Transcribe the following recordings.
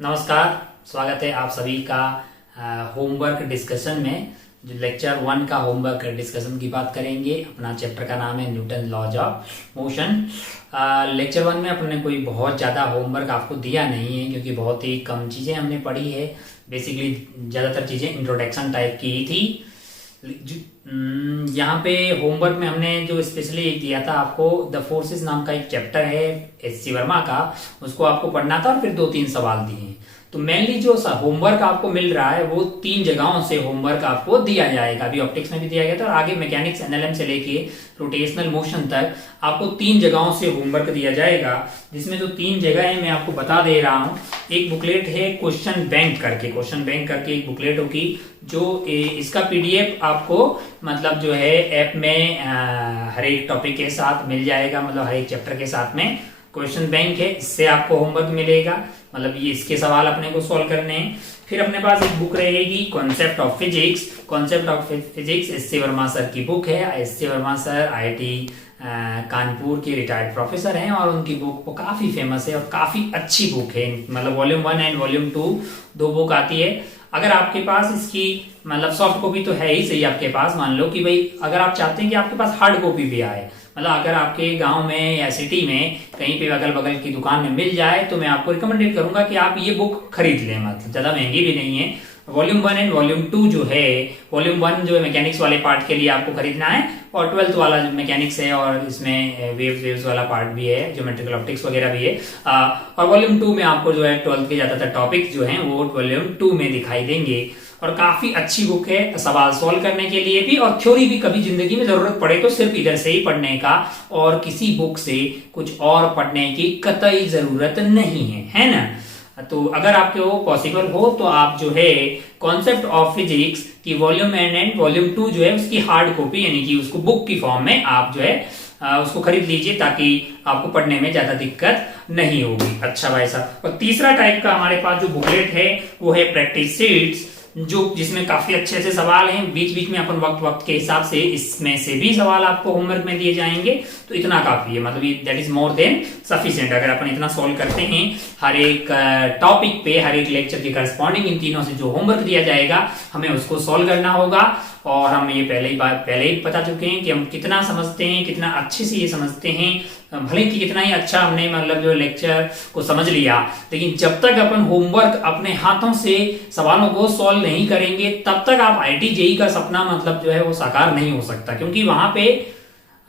नमस्कार। स्वागत है आप सभी का होमवर्क डिस्कशन में। जो लेक्चर 1 का होमवर्क डिस्कशन की बात करेंगे। अपना चैप्टर का नाम है Newton laws of motion. Lecture 1 में अपने कोई बहुत ज़्यादा होमवर्क आपको दिया नहीं है, क्योंकि बहुत ही कम चीज़ें हमने पढ़ी है। बेसिकली ज़्यादातर चीज़ें इंट्रोडक्शन टाइप की ही थी। यहाँ पे होमवर्क में हमने जो स्पेशली एक दिया था आपको, द फोर्सेस नाम का एक चैप्टर है एस.सी. वर्मा का, उसको आपको पढ़ना था और फिर 2-3 सवाल दिए हैं। तो मेनली जो होमवर्क आपको मिल रहा है वो 3 जगहों से होमवर्क आपको दिया जाएगा। अभी ऑप्टिक्स में भी दिया गया था और आगे मैकेनिक्स एनएलएम से लेके रोटेशनल मोशन तक आपको 3 जगहों से होमवर्क दिया जाएगा। जिसमें जो 3 जगह है मैं आपको बता दे रहा हूँ। एक बुकलेट है क्वेश्चन बैंक करके एक बुकलेट होगी, जो इसका पीडीएफ आपको मतलब जो है ऐप में हर एक टॉपिक के साथ मिल जाएगा, मतलब हर एक चैप्टर के साथ में क्वेश्चन बैंक है। इससे आपको होमवर्क मिलेगा, मतलब ये इसके सवाल अपने को सॉल्व करने हैं। फिर अपने पास एक बुक रहेगी concept of physics SC. Verma sir की बुक है। SC. Verma sir IIT Kanpur के रिटायर्ड प्रोफेसर हैं और उनकी बुक वो काफी फेमस है और काफी अच्छी बुक है। मतलब वॉल्यूम 1 एंड वॉल्यूम 2 दो बुक आती है। अगर आपके पास इसकी मतलब सॉफ्ट कॉपी तो है ही सही आपके पास, मान लो कि भाई अगर आप चाहते हैं कि आपके पास हार्ड कॉपी भी आए, मतलब अगर आपके गांव में या सिटी में कहीं पे अगल बगल की दुकान में मिल जाए, तो मैं आपको रिकमेंडेड करूंगा कि आप ये बुक खरीद लें। मतलब ज्यादा महंगी भी नहीं है। वॉल्यूम 1 एंड वॉल्यूम 2 जो है, वॉल्यूम 1 जो है मैकेनिक्स वाले पार्ट के लिए आपको खरीदना है, और 12th वाला जो मैकेनिक्स है और इसमें वेव्स वाला पार्ट भी है, ज्योमेट्रिकल ऑप्टिक्स वगैरह भी है। और वॉल्यूम 2 में आपको जो है 12th के ज्यादातर टॉपिक जो है वो वॉल्यूम 2 में दिखाई देंगे। और काफी अच्छी बुक है सवाल सॉल्व करने के लिए भी, और थ्योरी भी कभी जिंदगी में जरूरत पड़े तो सिर्फ इधर से ही पढ़ने का, और किसी बुक से कुछ और पढ़ने की कतई जरूरत नहीं है ना। तो अगर आपके वो पॉसिबल हो तो आप जो है कॉन्सेप्ट ऑफ फिजिक्स की वॉल्यूम 1 एंड वॉल्यूम 2 जो है उसकी हार्ड कॉपी, यानी कि उसको बुक की फॉर्म में आप जो है उसको खरीद लीजिए, ताकि आपको पढ़ने में ज्यादा दिक्कत नहीं होगी। अच्छा भाई साहब, और तीसरा टाइप का हमारे पास जो बुकलेट है वो है प्रैक्टिस शीट्स, जो जिसमें काफी अच्छे अच्छे सवाल हैं। बीच बीच में अपन वक्त के हिसाब से इसमें से भी सवाल आपको होमवर्क में दिए जाएंगे, तो इतना काफी है। मतलब that is more than sufficient. अगर अपन इतना सॉल्व करते हैं हर एक टॉपिक पे, हर एक लेक्चर के करस्पॉन्डिंग इन तीनों से जो होमवर्क दिया जाएगा हमें उसको सॉल्व करना होगा। और हम ये पहले ही बता चुके हैं कि हम कितना समझते हैं, कितना अच्छे से ये समझते हैं। भले कि कितना ही अच्छा हमने मतलब जो लेक्चर को समझ लिया, लेकिन जब तक अपन होमवर्क अपने हाथों से सवालों को सॉल्व नहीं करेंगे, तब तक आप आईआईटी जेईई का सपना मतलब जो है वो साकार नहीं हो सकता। क्योंकि वहां पे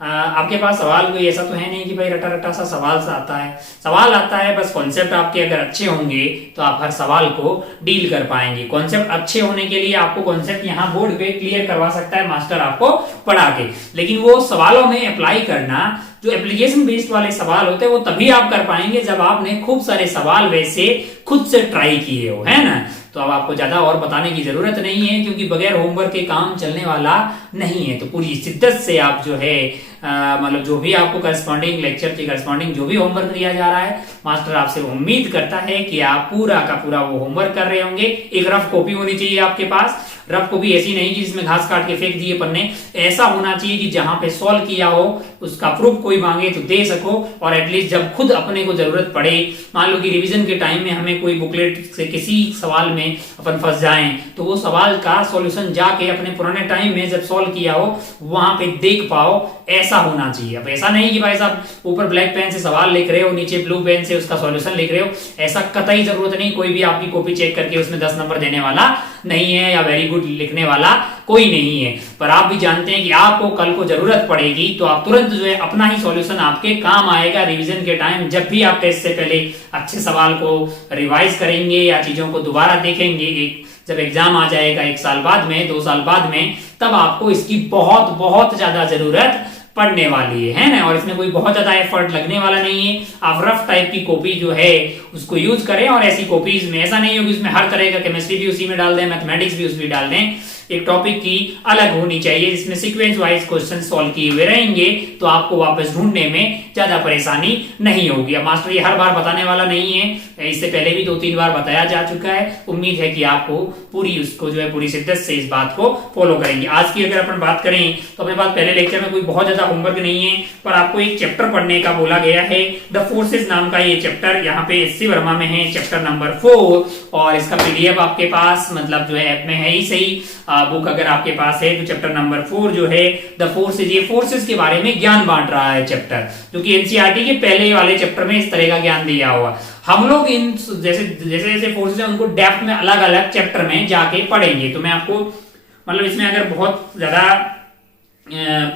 आपके पास सवाल कोई ऐसा तो है नहीं कि भाई रटा रटा सा सवाल सा आता है। सवाल आता है, बस कॉन्सेप्ट आपके अगर अच्छे होंगे तो आप हर सवाल को डील कर पाएंगे। कॉन्सेप्ट अच्छे होने के लिए आपको कॉन्सेप्ट यहाँ बोर्ड पे क्लियर करवा सकता है मास्टर आपको पढ़ा के, लेकिन वो सवालों में अप्लाई करना, जो एप्लीकेशन बेस्ड वाले सवाल होते हैं वो तभी आप कर पाएंगे जब आपने खूब सारे सवाल वैसे खुद से ट्राई किए हो, है ना। तो अब आपको ज्यादा और बताने की जरूरत नहीं है, क्योंकि बगैर होमवर्क के काम चलने वाला नहीं है। तो पूरी शिद्दत से आप जो है मतलब जो भी आपको करस्पॉन्डिंग लेक्चर की करस्पॉन्डिंग जो भी होमवर्क दिया जा रहा है, मास्टर आपसे उम्मीद करता है कि आप पूरा का पूरा वो होमवर्क कर रहे होंगे। एक रफ कॉपी होनी चाहिए आपके पास। रफ कॉपी ऐसी नहीं कि जिसमें घास काट के फेंक दिए पन्ने, ऐसा होना चाहिए कि जहां पे सॉल्व किया हो उसका प्रूफ कोई मांगे तो दे सको। और एटलीस्ट जब खुद अपने को जरूरत पड़े, मान लो कि रिवीजन के टाइम में हमें कोई बुकलेट से किसी सवाल में अपन फंस जाएं, तो वो सवाल का सॉल्यूशन जाके अपने पुराने टाइम में जब सॉल्व किया हो वहां पे देख पाओ, ऐसा होना चाहिए। अब ऐसा नहीं कि भाई साहब ऊपर ब्लैक पेन से सवाल लिख रहे हो, नीचे ब्लू पेन से उसका सॉल्यूशन लिख रहे हो, ऐसा कतई जरूरत नहीं। कोई भी आपकी कॉपी चेक करके उसमें 10 नंबर देने वाला नहीं है, या वेरी गुड लिखने वाला कोई नहीं है। पर आप भी जानते हैं कि आपको कल को जरूरत पड़ेगी तो आप तुरंत जो है अपना ही सॉल्यूशन आपके काम आएगा रिवीजन के टाइम। जब भी आप टेस्ट से पहले अच्छे सवाल को रिवाइज करेंगे या चीजों को दोबारा देखेंगे, जब एग्जाम आ जाएगा 1 साल बाद में, 2 साल बाद में, तब आपको इसकी बहुत बहुत ज्यादा जरूरत पढ़ने वाली है ना। और इसमें कोई बहुत ज्यादा एफर्ट लगने वाला नहीं है। आप रफ टाइप की कॉपी जो है उसको यूज करें, और ऐसी कॉपीज में ऐसा नहीं हो कि उसमें हर तरह का केमिस्ट्री भी उसी में डाल दें, मैथमेटिक्स भी उसमें डाल दें। एक टॉपिक की अलग होनी चाहिए, जिसमें सीक्वेंस वाइज क्वेश्चन सॉल्व किए हुए रहेंगे, तो आपको वापस ढूंढने में ज्यादा परेशानी नहीं होगी। अब मास्टर ये हर बार बताने वाला नहीं है, इससे पहले भी 2-3 बार बताया जा चुका है। उम्मीद है कि आपको पूरी उसको जो है पूरी शिद्दत से इस बात को फॉलो करेंगे। आज की अगर अपन बात करें तो अपने पास पहले लेक्चर में कोई बहुत ज्यादा होमवर्क नहीं है, पर आपको एक चैप्टर पढ़ने का बोला गया है। द फोर्सेज नाम का ये चैप्टर यहाँ पे एससी वर्मा में है, चैप्टर नंबर 4, और इसका पीडीएफ आपके पास मतलब जो है ऐप में है ही सही। बुक अगर आपके पास है तो चैप्टर नंबर 4 जो है द फोर्सेज, ये फोर्सेज के बारे में ज्ञान बांट रहा है चैप्टर, जो कि एनसीईआरटी के पहले वाले चैप्टर में इस तरह का ज्ञान दिया हुआ। हम लोग इन जैसे जैसे जैसे फोर्सेज है उनको डेप्थ में अलग अलग चैप्टर में जाके पढ़ेंगे। तो मैं आपको मतलब इसमें अगर बहुत ज्यादा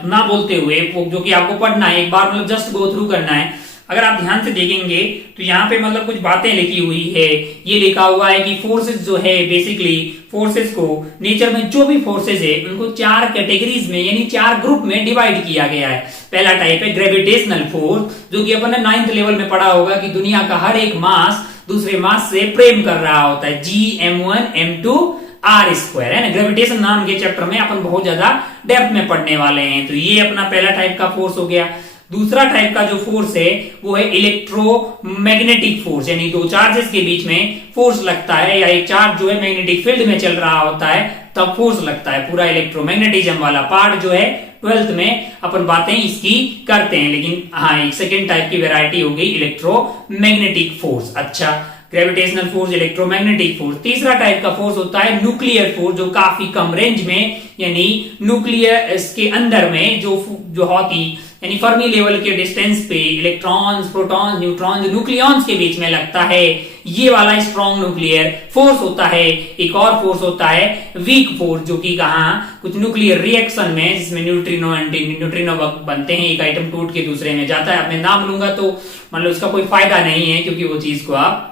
ना बोलते हुए जो कि आपको पढ़ना है एक बार, मतलब जस्ट गो थ्रू करना है। अगर आप ध्यान से देखेंगे तो यहाँ पे मतलब कुछ बातें लिखी हुई है। ये लिखा हुआ है कि फोर्सेस जो है बेसिकली फोर्सेस को नेचर में जो भी फोर्सेस है उनको 4 कैटेगरीज में यानी 4 ग्रुप में डिवाइड किया गया है। पहला टाइप है ग्रेविटेशनल फोर्स, जो कि अपन ने 9th लेवल में पढ़ा होगा कि दुनिया का हर एक मास दूसरे मास से प्रेम कर रहा होता है, Gm1 m2 r2 है ना। ग्रेविटेशन नाम के चैप्टर में अपन बहुत ज्यादा डेप्थ में पढ़ने वाले हैं। तो ये अपना पहला टाइप का फोर्स हो गया। दूसरा टाइप का जो फोर्स है वो है इलेक्ट्रोमैग्नेटिक फोर्स, यानी दो चार्जेस के बीच में फोर्स लगता है, या एक चार्ज जो है मैग्नेटिक फील्ड में चल रहा होता है तब फोर्स लगता है। पूरा इलेक्ट्रोमैग्नेटिज्म वाला पार्ट जो है 12th में अपन बातें इसकी करते हैं। लेकिन हाँ, एक सेकेंड टाइप की वेराइटी हो गई इलेक्ट्रोमैग्नेटिक फोर्स। अच्छा, ग्रेविटेशनल फोर्स, इलेक्ट्रोमैग्नेटिक फोर्स। तीसरा टाइप का फोर्स होता है न्यूक्लियर फोर्स, जो काफी कम रेंज में यानी न्यूक्लियर इसके अंदर में जो होती यानी फर्मी लेवल के डिस्टेंस पे इलेक्ट्रॉन्स, प्रोटॉन्स, न्यूट्रॉन्स, न्यूक्लियॉन्स के बीच में लगता है, ये वाला स्ट्रॉन्ग न्यूक्लियर फोर्स होता है। एक और फोर्स होता है वीक फोर्स, जो कि कहां कुछ न्यूक्लियर रिएक्शन में जिसमें न्यूट्रिनो एंटी न्यूट्रिनो बनते हैं, एक आइटम टूट के दूसरे में जाता है। अब मैं नाम लूंगा तो मतलब उसका कोई फायदा नहीं है, क्योंकि वो चीज को आप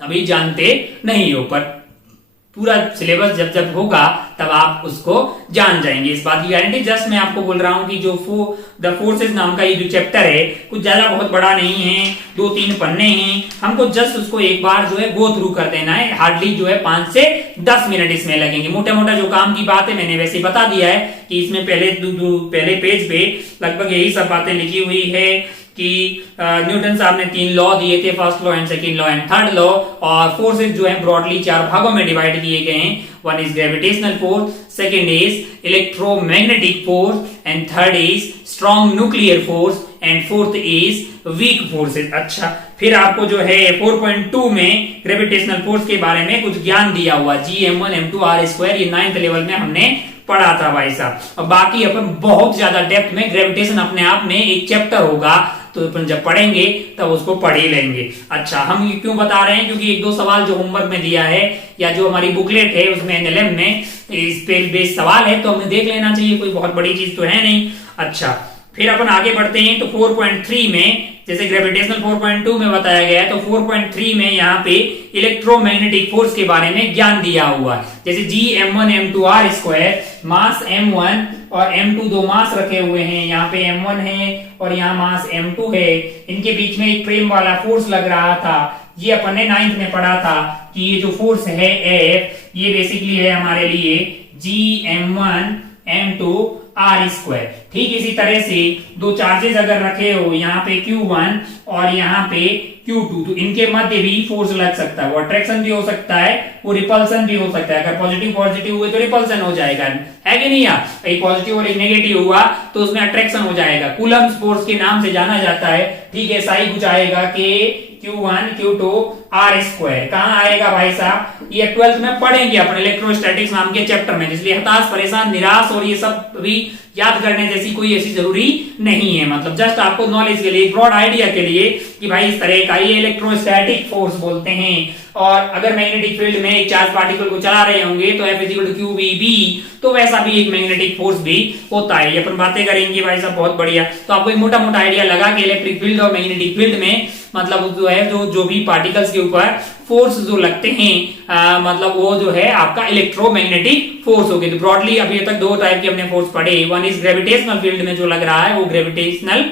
अभी जानते नहीं हो, पर पूरा सिलेबस जब जब होगा तब आप उसको जान जाएंगे, इस बात की गारंटी। जस्ट मैं आपको बोल रहा हूं कि जो द फोर्सेज नाम का ये जो चैप्टर है कुछ ज्यादा बहुत बड़ा नहीं है, 2-3 पन्ने हैं, हमको जस्ट उसको एक बार जो है गो थ्रू कर देना है। हार्डली जो है 5 से 10 मिनट इसमें लगेंगे। मोटा मोटा जो काम की बात है मैंने वैसे ही बता दिया है कि इसमें पहले पेज पे लगभग यही सब बातें लिखी हुई है कि न्यूटन साहब ने 3 लॉ दिए थे, first law and second law and third law, और फोर्सेज जो है ब्रॉडली 4 भागों में डिवाइड किए गए हैं। One is gravitational force, second is electromagnetic force, and third is strong nuclear force, and fourth is weak forces. अच्छा, फिर आपको जो है 4.2 में ग्रेविटेशनल फोर्स के बारे में कुछ ज्ञान दिया हुआ, Gm1 m2 r2, ये 9th लेवल में हमने पढ़ा था भाई साहब। और बाकी अपन बहुत ज्यादा डेप्थ में ग्रेविटेशन अपने आप में एक चैप्टर होगा, तो अपन जब पढ़ेंगे तब उसको पढ़ ही लेंगे। अच्छा, हम ये क्यों बता रहे हैं, क्योंकि 1-2 सवाल जो होमवर्क में दिया है या जो हमारी बुकलेट है उसमें एनएलएम में इस पे बेस्ड सवाल है, तो हमें देख लेना चाहिए, कोई बहुत बड़ी चीज तो है नहीं। अच्छा, फिर अपन आगे बढ़ते हैं तो 4.3 में, जैसे ग्रेविटेशनल 4.2 में बताया गया है, तो 4.3 में यहाँ पे इलेक्ट्रोमैग्नेटिक फोर्स के बारे में ज्ञान दिया हुआ है। जैसे Gm1 m2 r2, मास m1 और m2 दो मास रखे हुए हैं, यहाँ पे m1 है और यहाँ मास m2 है, इनके बीच में एक प्रेम वाला फोर्स लग रहा था। ये अपन ने 9th में पढ़ा था कि ये जो फोर्स है F, ये बेसिकली है हमारे लिए Gm1 m2 r2। ठीक इसी तरह से दो चार्जेस अगर रखे हो, यहाँ पे Q1 और यहाँ पे Q2, तो इनके मध्य भी फोर्स लग सकता है। वो अट्रैक्शन भी हो सकता है, वो रिपल्सन भी हो सकता है। अगर पॉजिटिव पॉजिटिव हुए तो रिपल्सन हो जाएगा, है कि नहीं यार? एक पॉजिटिव और एक नेगेटिव हुआ तो उसमें अट्रैक्शन हो जाएगा। कूलम्ब फोर्स के नाम से जाना जाता है। ठीक है, ऐसा ही कुछ आएगा कि Q1 Q2 r2 कहाँ आएगा भाई साहब? ये 12th में पढ़ेंगे अपने इलेक्ट्रोस्टैटिक्स नाम के चैप्टर में, इसलिए हताश, परेशान, निराश और ये सब भी याद करने जैसी कोई ऐसी जरूरी नहीं है। मतलब जस्ट आपको नॉलेज के लिए, ब्रॉड आइडिया के लिए कि भाई इस तरह का ये इलेक्ट्रोस्टैटिक फोर्स बोलते हैं। और अगर मैग्नेटिक फील्ड में एक चार्ज पार्टिकल को चला रहे होंगे तो F = QVB, तो वैसा भी एक मैग्नेटिक फोर्स भी होता है। ये अपन बातें करेंगे भाई साहब, बहुत बढ़िया। तो आपको एक मोटा मोटा आइडिया लगा कि इलेक्ट्रिक फील्ड और मैग्नेटिक फील्ड में मतलब जो है जो भी पार्टिकल्स के ऊपर फोर्स जो लगते हैं मतलब वो जो है आपका इलेक्ट्रोमैग्नेटिक फोर्स हो गया। तो ब्रॉडली अभी तक 2 टाइप के हमने फोर्स पढ़े। वन इज ग्रेविटेशनल फील्ड में जो लग रहा है वो ग्रेविटेशनल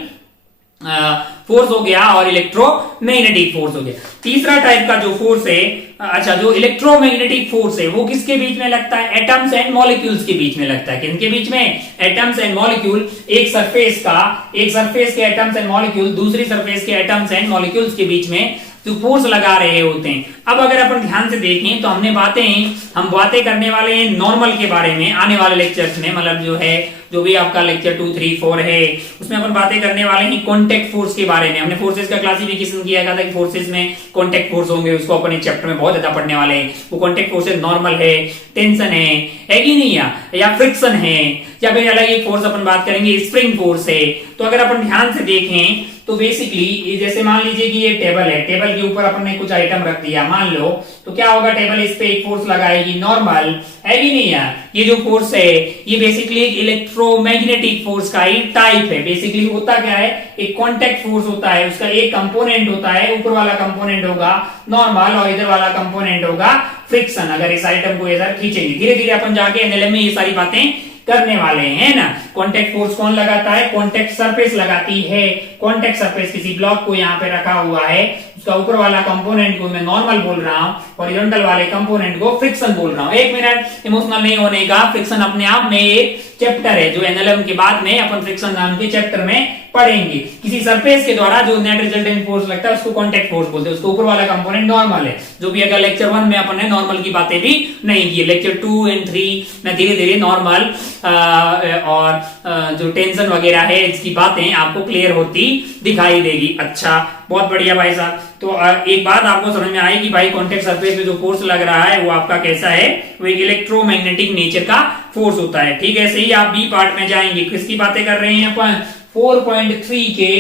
फोर्स हो गया और इलेक्ट्रोमैग्नेटिक फोर्स हो गया। तीसरा टाइप का जो फोर्स है, अच्छा, जो इलेक्ट्रोमैग्नेटिक फोर्स है वो किसके बीच में लगता है? एटम्स एंड मॉलिक्यूल्स के बीच में लगता है। किनके बीच में? Atoms and molecule. एक सरफेस के एटम्स एंड मॉलिक्यूल दूसरी सरफेस के एटम्स एंड मॉलिक्यूल्स के बीच में जो फोर्स लगा रहे होते हैं। अब अगर अपन ध्यान से देखें तो हम बातें करने वाले हैं नॉर्मल के बारे में आने वाले लेक्चर्स में, मतलब जो भी आपका लेक्चर 2, 3, 4 है उसमें अपन बातें करने वाले हैं कांटेक्ट फोर्स के बारे में। हमने फोर्सेस का क्लासिफिकेशन किया था कि फोर्सेस में कांटेक्ट फोर्स होंगे, उसको अपन इस चैप्टर में बहुत ज्यादा पढ़ने वाले हैं। वो कांटेक्ट फोर्सेस नॉर्मल है, टेंशन है कि नहीं, या फ्रिक्शन है, या फिर अलग एक फोर्स अपन बात करेंगे स्प्रिंग फोर्स है। तो अगर अपन ध्यान से देखें तो बेसिकली जैसे मान लीजिए कि ये टेबल है, टेबल के ऊपर अपन ने कुछ आइटम रख दिया मान लो, तो क्या होगा? टेबल इस पे एक फोर्स लगाएगी, नॉर्मल है कि नहीं यार। ये जो फोर्स है ये बेसिकली एक इलेक्ट्रोमैग्नेटिक फोर्स का ही टाइप है। बेसिकली होता क्या है? एक कांटेक्ट फोर्स होता है, उसका एक कंपोनेंट होता है, ऊपर वाला कंपोनेंट होगा नॉर्मल और इधर वाला कंपोनेंट होगा फ्रिक्शन। अगर इस आइटम को इधर खींचेंगे, धीरे धीरे अपन जाके एनएलएम में ये सारी बातें करने वाले हैं ना। कांटेक्ट फोर्स कौन लगाता है? कांटेक्ट सरफेस लगाती है। कांटेक्ट सरफेस किसी ब्लॉक को यहाँ पे रखा हुआ है, उसका ऊपर वाला कंपोनेंट को मैं नॉर्मल बोल रहा हूँ, हॉरिजॉन्टल वाले कंपोनेंट को फ्रिक्शन बोल रहा हूँ। एक मिनट, इमोशनल नहीं होने का। फ्रिक्शन अपने आप में एक चैप्टर है जो एनएलएम के बाद में अपन फ्रिक्शन नाम के चैप्टर में पढ़ेंगे। किसी सरफेस के द्वारा जो नेट रिजल्टेंट फोर्स लगता है उसको कांटेक्ट फोर्स बोलते हैं। उसको ऊपर वाला कंपोनेंट नॉर्मल है, जो भी अगर लेक्चर 1 में अपन ने नॉर्मल की बातें भी नहीं की। लेक्चर 2 और 3 में धीरे धीरे नॉर्मल और जो टेंशन वगैरह है इसकी बातें आपको क्लियर होती दिखाई देगी। अच्छा, बहुत बढ़िया भाई साहब। तो एक बात आपको समझ में आई कि भाई कांटेक्ट सरफेस पे जो फोर्स लग रहा है वो आपका कैसा है? वो एक इलेक्ट्रोमैग्नेटिक नेचर का फोर्स होता है। ठीक है, ऐसे ही आप बी पार्ट में जाएंगे। किसकी बातें कर रहे हैं अपन? 4.3 के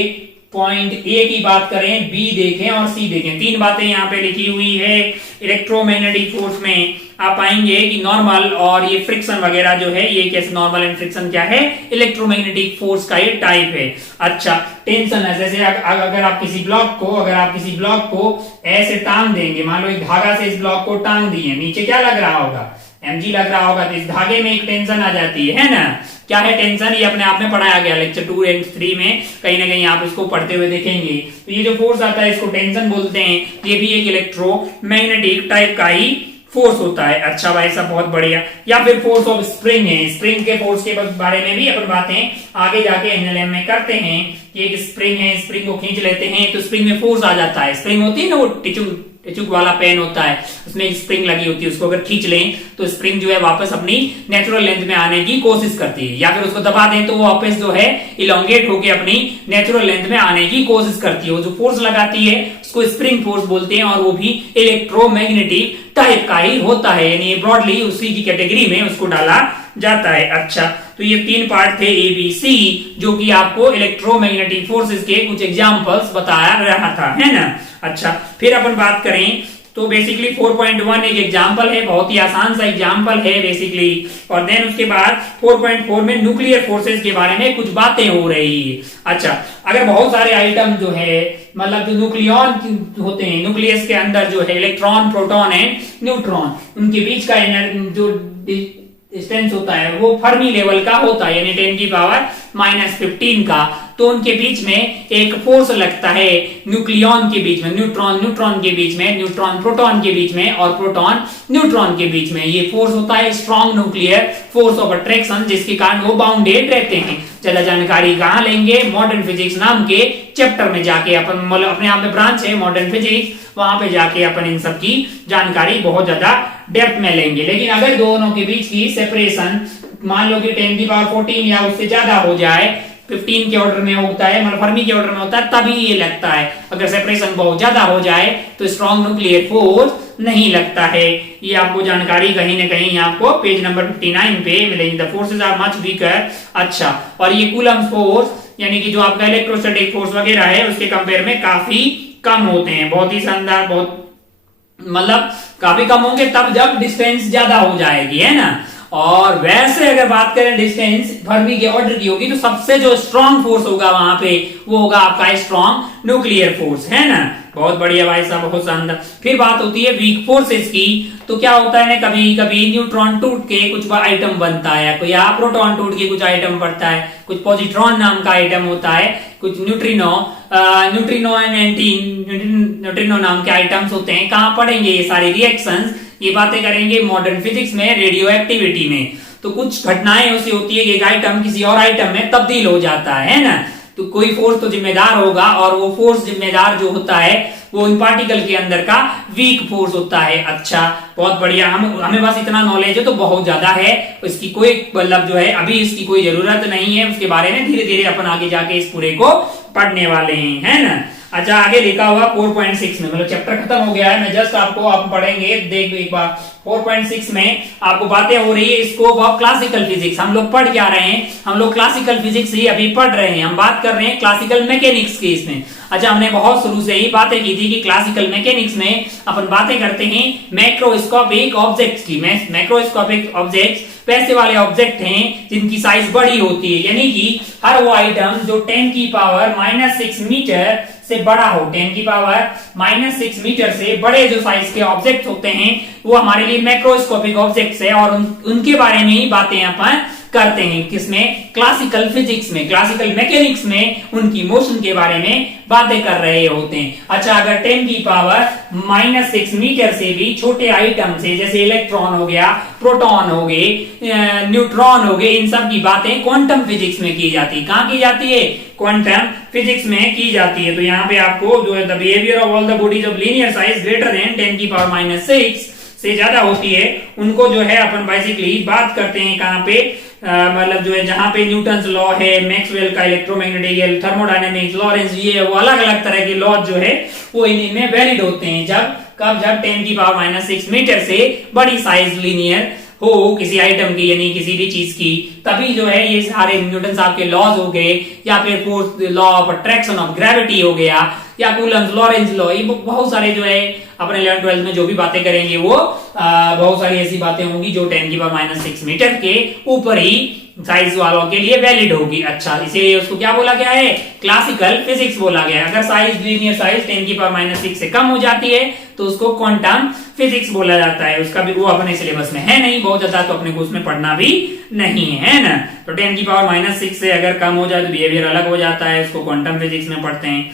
पॉइंट ए की बात करें, बी देखें और सी देखें। तीन बातें यहाँ पे लिखी हुई है। इलेक्ट्रोमैग्नेटिक फोर्स में आप पाएंगे कि नॉर्मल और ये फ्रिक्शन वगैरह जो है ये कैसे, नॉर्मल एंड फ्रिक्शन क्या है? इलेक्ट्रोमैग्नेटिक फोर्स का ये टाइप है। अच्छा, टेंशन है, जैसे अगर आप किसी ब्लॉक को ऐसे टांग देंगे, मान लो एक धागा से इस ब्लॉक को टांग दिए, नीचे क्या लग रहा होगा? mg लग रहा होगा, तो इस धागे में एक टेंशन आ जाती है ना। क्या है टेंशन? ये अपने आप में पढ़ाया गया लेक्चर 2 और 3 में, कहीं ना कहीं आप इसको पढ़ते हुए देखेंगे। तो ये जो फोर्स आता है इसको टेंशन बोलते हैं। ये भी एक इलेक्ट्रोमैग्नेटिक टाइप का ही फोर्स होता है। अच्छा भाई साहब, बहुत बढ़िया। या फिर फोर्स ऑफ स्प्रिंग है। स्प्रिंग के फोर्स के बारे में भी अपन बातें आगे जाके एनएलएम में करते हैं कि एक स्प्रिंग है, स्प्रिंग को खींच लेते हैं तो स्प्रिंग में फोर्स आ जाता है। स्प्रिंग होती है ना, वो टिचुक वाला पेन होता है, उसमें एक स्प्रिंग लगी होती है, उसको अगर खींच लें तो स्प्रिंग जो है वापस अपनी नेचुरल लेंथ में आने की कोशिश करती है, या फिर उसको दबा दें तो वो वापस जो है इलोंगेट होकर अपनी नेचुरल लेंथ में आने की कोशिश करती है। वो जो फोर्स लगाती है उसको स्प्रिंग फोर्स बोलते हैं और वो भी इलेक्ट्रोमैग्नेटिक टाइप का ही होता है, यानी ब्रॉडली उसी की कैटेगरी में उसको डाला जाता है। अच्छा, तो ये तीन पार्ट थे ABC, जो कि आपको इलेक्ट्रोमैग्नेटिक फोर्सेस के कुछ एग्जांपल्स बताया रहा था, है ना। अच्छा, फिर अपन बात करें तो बेसिकली 4.1 एक एग्जांपल है, बहुत ही आसान सा एग्जांपल है बेसिकली। और देन उसके बाद 4.4 में न्यूक्लियर फोर्सेस के बारे में कुछ बातें हो रही है। अच्छा, अगर बहुत सारे आइटम जो है, मतलब जो न्यूक्लियन होते हैं, न्यूक्लियस के अंदर जो है इलेक्ट्रॉन, प्रोटॉन एंड न्यूट्रॉन, उनके बीच का जो डिस्टेंस होता है वो फर्मी लेवल का होता है, यानी 10⁻⁻15 का। तो उनके बीच में एक फोर्स लगता है न्यूक्लियन के बीच में, न्यूट्रॉन के बीच में, न्यूट्रॉन प्रोटॉन के बीच में और प्रोटॉन न्यूट्रॉन के बीच में। ये फोर्स होता है strong nuclear force of attraction, जिसके कारण वो बाउंडेड रहते हैं। ज्यादा जानकारी कहाँ लेंगे? मॉडर्न फिजिक्स नाम के चैप्टर में जाके अपन, मतलब अपने आप में ब्रांच है मॉडर्न फिजिक्स, वहां पे जाके अपन इन सब की जानकारी बहुत ज्यादा डेप्थ में लेंगे। लेकिन अगर दोनों के बीच की सेपरेशन मान लो कि 10⁻14 या उससे ज्यादा हो जाए, 15 के ऑर्डर में होता है, मतलब फर्मी के ऑर्डर में होता है, तभी ये लगता है। अगर सेपरेशन बहुत ज्यादा हो जाए तो स्ट्रॉन्ग न्यूक्लियर फोर्स नहीं लगता है। ये आपको जानकारी कहीं ना कहीं आपको पेज नंबर 59 पे मिलेगी। The forces are much weaker. अच्छा, और ये कूलम्ब फोर्स, यानी कि जो आपका इलेक्ट्रोस्टैटिक फोर्स वगैरह है उसके कंपेयर में काफी कम होते हैं। बहुत ही शानदार, बहुत मतलब काफी कम होंगे तब जब डिस्टेंस ज्यादा हो जाएगी, है ना। और वैसे अगर बात करें डिस्टेंस फर्मी के ऑर्डर की होगी तो सबसे जो स्ट्रॉन्ग फोर्स होगा वहां पे वो होगा आपका स्ट्रॉन्ग न्यूक्लियर फोर्स, है ना। बहुत बढ़िया भाई साहब, बहुत शानदार। फिर बात होती है वीक फोर्सेस की। तो क्या होता है ना, कभी कभी न्यूट्रॉन टूट के कुछ आइटम बनता है, या प्रोटॉन टूट के कुछ आइटम बनता है, कुछ पॉजिट्रॉन नाम का आइटम होता है, कुछ neutrino neutrino and anti neutrino नाम के आइटम्स होते हैं। कहाँ पढ़ेंगे ये सारे रिएक्शंस, ये बातें करेंगे मॉडर्न फिजिक्स में, रेडियो एक्टिविटी में। तो कुछ घटनाएं ऐसी होती है कि एक आइटम किसी और आइटम में तब्दील हो जाता है ना, तो कोई फोर्स तो जिम्मेदार होगा, और वो फोर्स जिम्मेदार जो होता है वो इन पार्टिकल के अंदर का वीक फोर्स होता है। अच्छा, बहुत बढ़िया, हमें बस इतना नॉलेज है तो बहुत ज्यादा है, इसकी कोई मतलब जो है अभी इसकी कोई जरूरत नहीं है, उसके बारे में धीरे धीरे अपन आगे जाके इस पूरे को पढ़ने वाले हैं, है ना। अच्छा, आगे लिखा हुआ 4.6 में, मतलब चैप्टर खत्म हो गया है, मैं जस्ट आपको आप पढ़ेंगे, देख एक बार 4.6 में आपको बातें हो रही है स्कोप ऑफ क्लासिकल फिजिक्स। हम लोग पढ़ क्या रहे हैं, हम लोग क्लासिकल फिजिक्स ही अभी पढ़ रहे हैं, हम बात कर रहे हैं क्लासिकल मैकेनिक्स की इसमें। अच्छा, हमने बहुत शुरू से ही बातें की थी कि क्लासिकल मैकेनिक्स में अपन बातें करते हैं मैक्रोस्कोपिक ऑब्जेक्ट्स की। मैक्रोस्कोपिक ऑब्जेक्ट्स वैसे वाले ऑब्जेक्ट हैं जिनकी साइज बड़ी होती है, यानी कि हर वो आइटम जो 10 की पावर -6 मीटर से बड़ा हो, 10 की पावर -6 मीटर से बड़े जो साइज के ऑब्जेक्ट होते हैं वो हमारे लिए मैक्रोस्कोपिक ऑब्जेक्ट्स है, और उनके बारे में ही बातें अपन करते हैं। किसमें? क्लासिकल फिजिक्स में, क्लासिकल मैकेनिक्स में उनकी मोशन के बारे में बातें कर रहे होते हैं। अच्छा, अगर 10 की पावर -6 मीटर से भी छोटे आइटम से, जैसे इलेक्ट्रॉन हो गया, प्रोटॉन हो गए, न्यूट्रॉन हो गए, इन सब की बातें क्वांटम फिजिक्स में की जाती है। कहां की जाती है? क्वांटम फिजिक्स में की जाती है। तो यहाँ पे आपको जो है the behaviour of all the bodies of linear size greater than 10 की पावर -6 से ज्यादा होती है, उनको जो है अपन बेसिकली बात करते हैं कहां पे, मतलब जो है जहां पे न्यूटन्स लॉ है, मैक्सवेल का इलेक्ट्रोमैग्नेटिक, थर्मोडायनेमिक्स, लॉरेंस, ये वो अलग अलग तरह के लॉ जो है वो इनमें वैलिड होते हैं। जब 10 की पावर -6 मीटर से बड़ी साइज लीनियर हो किसी आइटम की, यानी किसी भी चीज की, तभी जो है ये सारे न्यूटन साहब के लॉज हो गए, या फिर force law of attraction of gravity हो गया, या कूलम्स लॉरेंस लॉ, ये बहुत सारे जो है अपने 11th-12th में जो भी बातें करेंगे वो बहुत सारी ऐसी बातें होंगी जो 10 की पावर -6 मीटर के ऊपर ही साइज वालों के लिए वैलिड होगी। अच्छा, इसीलिए उसको क्या बोला गया है? क्लासिकल फिजिक्स बोला गया है। अगर साइज लीनियर साइज 10 की पावर -6 से कम हो जाती है तो उसको क्वांटम फिजिक्स बोला जाता है। उसका भी वो अपने सिलेबस में है नहीं बहुत ज्यादा, तो अपने को उसमें पढ़ना भी नहीं है ना। तो 10 की पावर -6 से अगर कम हो जाए तो बिहेवियर अलग हो जाता है, उसको क्वांटम फिजिक्स में पढ़ते हैं।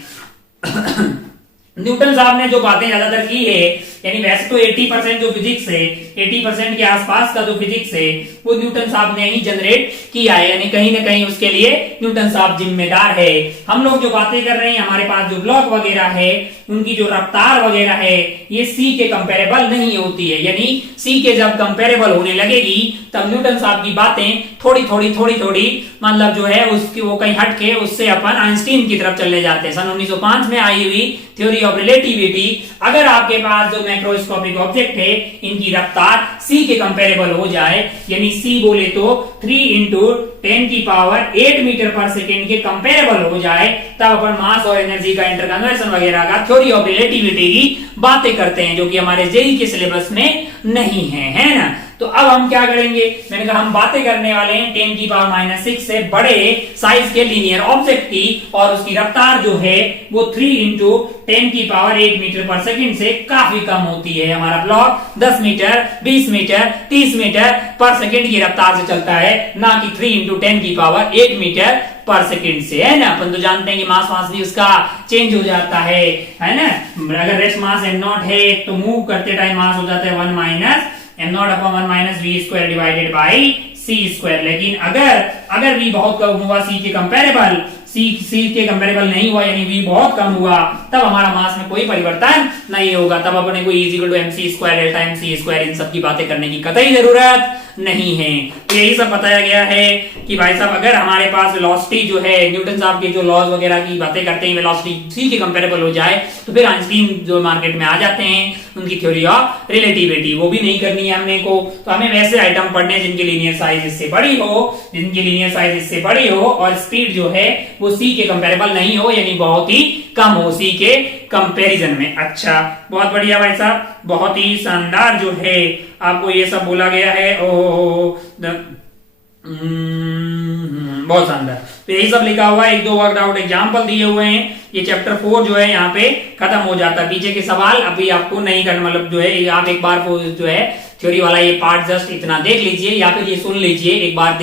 न्यूटन साहब ने जो बातें ज्यादातर की है, यानी वैसे तो 80% जो फिजिक्स है, 80% के आसपास का जो फिजिक्स है वो न्यूटन साहब ने ही जनरेट किया है, यानी कहीं ना कहीं उसके लिए न्यूटन साहब जिम्मेदार है। हम लोग जो बातें कर रहे हैं, हमारे पास जो ब्लॉक वगैरह है, उनकी जो रफ्तार वगैरह है, ये सी के कंपेरेबल नहीं होती है, यानी सी के जब कंपेरेबल होने लगेगी तब न्यूटन साहब की बातें थोड़ी थोड़ी मतलब जो है उसकी वो कहीं हट के उससे अपन आइंस्टीन की तरफ चले जाते हैं। सन 1905 में आई हुई थ्योरी ऑफ रिलेटिविटी, अगर आपके पास जो मैक्रोस्कोपिक ऑब्जेक्ट है इनकी रफ्तार c के कंपेरेबल हो जाए, यानी c बोले तो 3 × 10 की पावर 8 मीटर पर सेकेंड के कंपेरेबल हो जाए, तब अपन मास और एनर्जी का इंटरकन्वर्सन वगैरह का थ्योरी ऑफ रिलेटिविटी की बातें करते हैं, जो कि हमारे जेईई के सिलेबस में नहीं है ना। तो अब हम क्या करेंगे, मैंने कहा हम बातें करने वाले हैं 10 की पावर -6 से बड़े साइज के लीनियर ऑब्जेक्ट की, और उसकी रफ्तार जो है वो 3 × 10 की पावर 8 मीटर पर सेकंड से काफी कम होती है। हमारा ब्लॉक 10 मीटर, 20 मीटर, 30 मीटर पर सेकंड की रफ्तार से चलता है, ना कि 3 × 10 की पावर 8 मीटर पर सेकंड से, है ना। अपन तो जानते हैं कि मास भी उसका चेंज हो जाता है ना। अगर रेस्ट मास m0 है तो मूव करते टाइम मास हो जाता है 1 - m0/1 - v² divided by c²। लेकिन अगर v बहुत कम हुआ c के कंपेरेबल, c के कंपेरेबल नहीं हुआ, यानी v बहुत कम हुआ, तब हमारा मास में कोई परिवर्तन नहीं होगा, तब अपने को E = mc² डेल्टा mc², इन सब की बातें करने की कतई जरूरत नहीं है। तो यही सब बताया गया है कि भाई साहब अगर हमारे पास वेलोसिटी जो है, न्यूटन साहब के जो लॉज वगैरह की बातें करते हैं, वेलोसिटी c के कंपेरेबल हो जाए तो फिर आइंस्टीन जो मार्केट में आ जाते हैं, उनकी थ्योरी ऑफ रिलेटिविटी वो भी नहीं करनी है हमने को। तो हमें वैसे आइटम पढ़ने जिनकी लीनियर साइज इससे बड़ी हो, और स्पीड जो है वो c के कंपेरेबल नहीं हो, यानी बहुत ही कम हो c के कंपैरिजन में। अच्छा, बहुत बढ़िया भाई साहब, बहुत ही शानदार जो है आपको ये सब बोला गया है। बहुत शानदार। तो यही सब लिखा हुआ है, 1-2 वर्कड आउट एग्जाम्पल दिए हुए हैं। ये चैप्टर 4 जो है यहाँ पे खत्म हो जाता है। पीछे के सवाल अभी आपको नहीं करना, मतलब जो है आप एक बार जो है थ्योरी वाला ये पार्ट जस्ट इतना देख लीजिए, या फिर ये सुन लीजिए, एक बार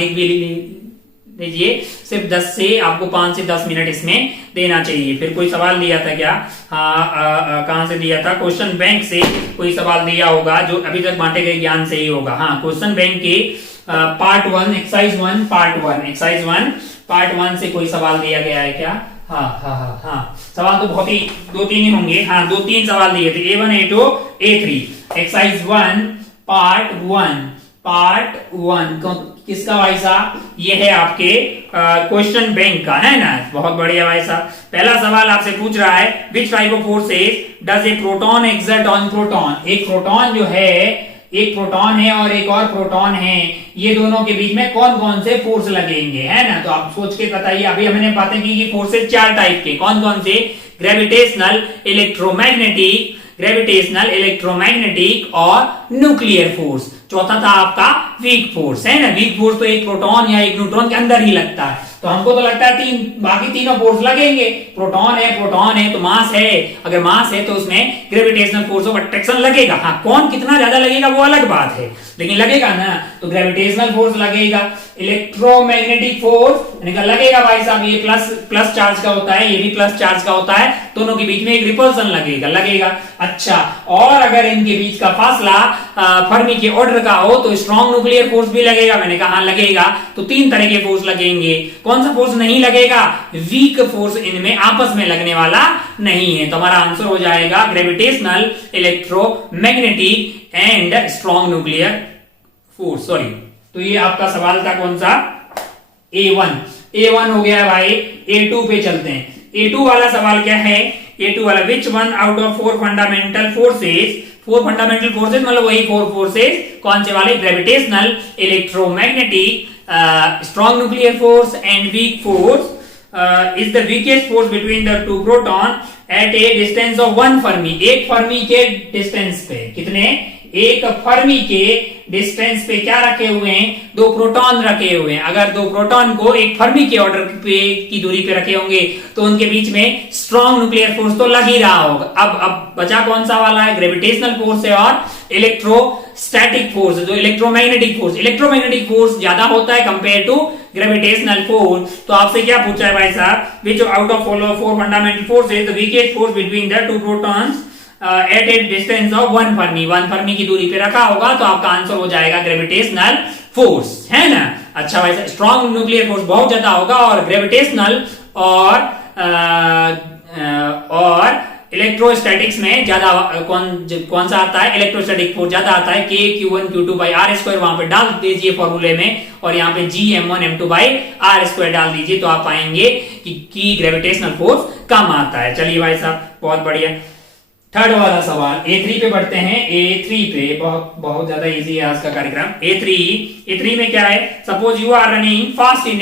लीजिए, सिर्फ 10 से आपको 5 से 10 मिनट इसमें देना चाहिए। फिर कोई सवाल दिया था क्या? हाँ, कहां से दिया था? क्वेश्चन बैंक से कोई सवाल दिया होगा, जो अभी तक बांटे गए ज्ञान से ही होगा। हाँ, क्वेश्चन बैंक के पार्ट 1 एक्सरसाइज 1 पार्ट 1 से कोई सवाल दिया गया है क्या? हाँ, सवाल तो बहुत ही 2-3 ही होंगे। हाँ, 2-3 सवाल दिए थे, A1 A2 A3। Exercise 1 part 1 किसका भाई साहब? ये है आपके क्वेश्चन बैंक का, है ना? बहुत बढ़िया भाई साहब। पहला सवाल आपसे पूछ रहा है, which type of forces does a proton exert on proton? एक प्रोटॉन जो है, एक प्रोटॉन है और एक और प्रोटॉन है, ये दोनों के बीच में कौन कौन से फोर्स लगेंगे, है ना? तो आप सोच के बताइए। अभी हमने बातें की कि फोर्सेस 4 टाइप के, कौन कौन से? ग्रेविटेशनल, इलेक्ट्रोमैग्नेटिक और न्यूक्लियर फोर्स। चौथा था आपका वीक फोर्स, है ना? वीक फोर्स तो एक प्रोटॉन या एक न्यूट्रॉन के अंदर ही लगता है, तो हमको तो लगता है बाकी तीनों फोर्स लगेंगे। प्रोटॉन है तो मास है, अगर मास है तो उसमें ग्रेविटेशनल फोर्स ऑफ अट्रैक्शन लगेगा। हाँ, कौन कितना ज्यादा लगेगा वो अलग बात है, लेकिन लगेगा ना। तो ग्रेविटेशनल फोर्स लगेगा, इलेक्ट्रोमैग्नेटिक फोर्स लगेगा भाई साहब, ये प्लस चार्ज का होता है, ये भी प्लस चार्ज का होता है, दोनों के बीच में एक रिपल्सन लगेगा। अच्छा, और अगर इनके बीच का फासला फर्मी के ऑर्डर का हो तो स्ट्रॉन्ग न्यूक्लियर फोर्स भी लगेगा। मैंने कहा लगेगा। तो 3 तरह के फोर्स लगेंगे। कौन सा फोर्स नहीं लगेगा? वीक फोर्स, इनमें आपस में लगने वाला नहीं है। तो हमारा आंसर हो जाएगा gravitational, electromagnetic and strong nuclear force. Sorry, तो ये आपका सवाल था कौन सा? A1 हो गया भाई। A2 पे चलते हैं। A2 वाला सवाल क्या है? A2 वाला, which one out of 4 fundamental forces, 4 fundamental forces मतलब वही 4 फोर्सेस, कौन से वाले? Gravitational, electromagnetic, strong nuclear force and weak force is the weakest force between the 2 proton at a distance of 1 fermi. एक फर्मी के distance पे, कितने? एक फर्मी के डिस्टेंस पे क्या रखे हुए हैं? 2 प्रोटॉन रखे हुए हैं। अगर 2 प्रोटॉन को एक फर्मी के ऑर्डर पे की दूरी पे रखे होंगे तो उनके बीच में स्ट्रॉन्ग न्यूक्लियर फोर्स तो लग ही रहा होगा। अब बचा कौन सा वाला है? ग्रेविटेशनल फोर्स है और इलेक्ट्रोस्टैटिक फोर्स, जो इलेक्ट्रोमैग्नेटिक फोर्स ज्यादा होता है कंपेयर टू ग्रेविटेशनल फोर्स। तो आपसे क्या पूछा है भाई साहब? Which out of 4 fundamental forces the weakest force between the 2 protons at a distance of 1 fermi की दूरी पे रखा होगा, तो आपका आंसर हो जाएगा ग्रेविटेशनल फोर्स, है ना? अच्छा भाई, स्ट्रॉन्ग न्यूक्लियर फोर्स बहुत ज्यादा होगा और ग्रेविटेशनल और इलेक्ट्रोस्टैटिक्स में ज्यादा कौन सा आता है? इलेक्ट्रोस्टैटिक फोर्स ज्यादा आता है। K Q1 Q2 by R² वहां पे डाल दीजिए फॉर्मूले में, और यहाँ पे G M1 M2 by R² डाल दीजिए, तो आप पाएंगे कि ग्रेविटेशनल फोर्स कम आता है। चलिए भाई साहब, बहुत बढ़िया। थर्ड वाला सवाल A3 पे बढ़ते हैं। A3 पे बहुत ज्यादा इजी है आज का कार्यक्रम। A3 में क्या है? Suppose you are running fast in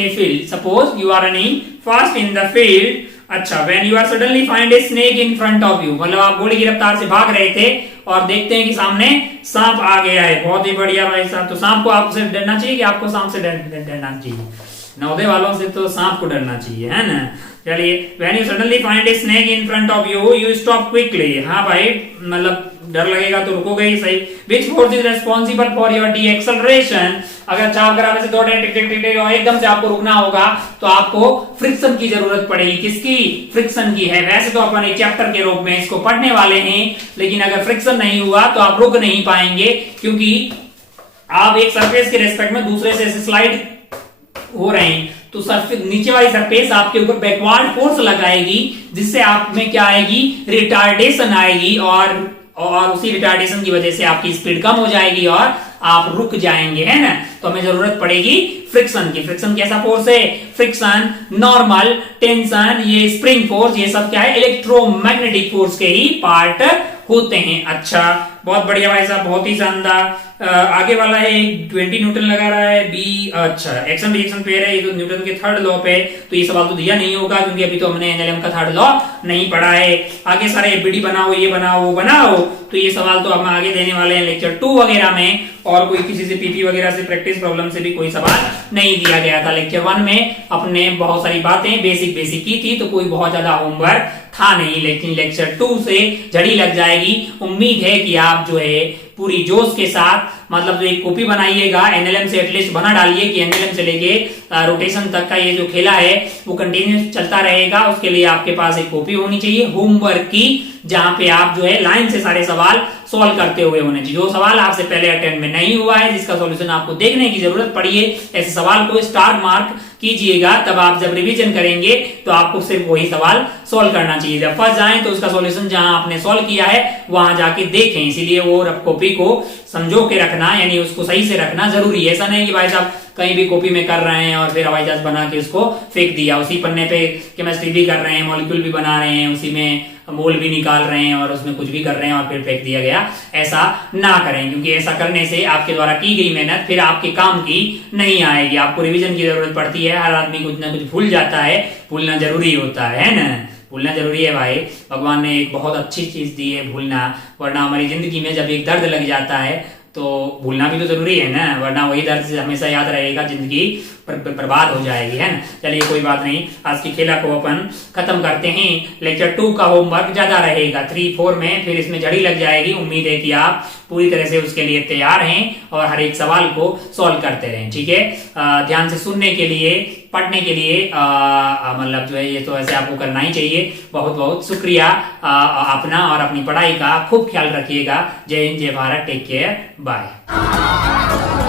the field. अच्छा, when you are suddenly find a snake in front of you, मतलब आप घोड़े की रफ्तार से भाग रहे थे और देखते हैं कि सामने सांप आ गया है। बहुत ही बढ़िया भाई साहब। तो सांप को आपसे डरना चाहिए कि आपको सांप से डरना चाहिए? नवोदय वालों से तो सांप को डरना चाहिए, है ना? चलिए, when you suddenly find a snake in front of you, you stop quickly। हाँ भाई, मतलब डर लगेगा तो रुकोगे ही सही। Which force is responsible for your deceleration? अगर चाप आप ऐसे दौड़े टिक टिक टिक और एकदम से आपको रुकना होगा तो आपको फ्रिक्शन की जरूरत पड़ेगी। किसकी? फ्रिक्शन की है। वैसे तो अपन एक चैप्टर के रूप में इसको पढ़ने वाले हैं, लेकिन अगर फ्रिक्शन नहीं हुआ तो आप रुक नहीं पाएंगे, क्योंकि आप एक सरफेस के रेस्पेक्ट में दूसरे से स्लाइड हो रहे हैं, तो सरफेस, नीचे वाली सरफेस आपके ऊपर बैकवर्ड फोर्स लगाएगी, जिससे आप में क्या आएगी? रिटार्डेशन आएगी, और उसी रिटार्डेशन की वजह से आपकी स्पीड कम हो जाएगी और आप रुक जाएंगे, है ना? तो हमें जरूरत पड़ेगी फ्रिक्शन की। फ्रिक्शन कैसा फोर्स है? फ्रिक्शन, नॉर्मल, टेंशन, ये स्प्रिंग फोर्स, ये सब क्या है? इलेक्ट्रोमैग्नेटिक फोर्स के ही पार्ट होते हैं। अच्छा, बहुत बढ़िया भाई साहब, बहुत ही शानदार। आगे वाला है 20 न्यूटन लगा रहा है बी। अच्छा, एक्शन रिएक्शन पेयर है, ये तो न्यूटन के थर्ड लॉ पे, तो ये सवाल तो दिया नहीं होगा क्योंकि अभी तो हमने एनएलएम का थर्ड लॉ नहीं पढ़ा है। आगे सारे एबीडी बनाओ, ये बनाओ, वो बनाओ, तो ये सवाल तो हम आगे देने वाले हैं लेक्चर 2 वगैरह में, और कोई किसी से पीपी वगैरह से प्रैक्टिस प्रॉब्लम से भी कोई सवाल नहीं दिया गया था। लेक्चर 1 में अपने बहुत सारी बातें बेसिक की थी, तो कोई बहुत ज्यादा होमवर्क था नहीं, लेकिन लेक्चर 2 से झड़ी लग जाएगी। उम्मीद है कि आप जो है पूरी जोश के साथ मतलब जो एक कॉपी बनाइएगा एनएलएम से, एटलीस्ट बना डालिए कि एनएलएम से लेके रोटेशन तक का ये जो खेला है वो कंटिन्यूस चलता रहेगा। उसके लिए आपके पास एक कॉपी होनी चाहिए होमवर्क की, जहां पे आप जो है लाइन से सारे सवाल सॉल्व करते हुए होने चाहिए। जो सवाल आपसे पहले अटेम्प्ट में नहीं हुआ है, जिसका सॉल्यूशन आपको देखने की जरूरत पड़ी है, ऐसे सवाल को स्टार मार्क कीजिएगा। तब आप जब रिवीजन करेंगे तो आपको सिर्फ वही सवाल सॉल्व करना चाहिए। जब फंस जाएं तो उसका सॉल्यूशन जहां आपने सॉल्व किया है वहां जाके देखें। इसीलिए वो कॉपी को समझो के रखना, यानी उसको सही से रखना जरूरी है। ऐसा नहीं कि भाई साहब कहीं भी कॉपी में कर रहे हैं और फिर हवाई जहाज बना के उसको फेंक दिया, उसी पन्ने पे केमिस्ट्री भी कर रहे हैं, मॉलिक्यूल भी बना रहे हैं, उसी में मोल भी निकाल रहे हैं और उसमें कुछ भी कर रहे हैं और फिर फेंक दिया गया। ऐसा ना करें, क्योंकि ऐसा करने से आपके द्वारा की गई मेहनत फिर आपके काम की नहीं आएगी। आपको रिवीजन की जरूरत पड़ती है। हर आदमी कुछ ना कुछ भूल जाता है, भूलना जरूरी होता है ना, भूलना जरूरी है भाई। भगवान ने एक बहुत अच्छी चीज दी है भूलना, वरना हमारी जिंदगी में जब एक दर्द लग जाता है तो भूलना भी तो जरूरी है ना, वरना वही दर्द से हमेशा याद रहेगा, जिंदगी बर्बाद हो जाएगी, है ना। चलिए कोई बात नहीं, आज की खेला को अपन खत्म करते हैं। लेक्चर 2 का होमवर्क ज्यादा रहेगा 3-4 में, फिर इसमें झड़ी लग जाएगी। उम्मीद है कि आप पूरी तरह से उसके लिए तैयार हैं और हर एक सवाल को सॉल्व करते रहें, ठीक है। ध्यान से सुनने के लिए, पढ़ने के लिए मतलब जो है ये तो ऐसे आपको करना ही चाहिए। बहुत बहुत शुक्रिया अपना और अपनी पढ़ाई का। खूब ख्याल रखिएगा। जय हिंद, जय भारत, टेक केयर, बाय।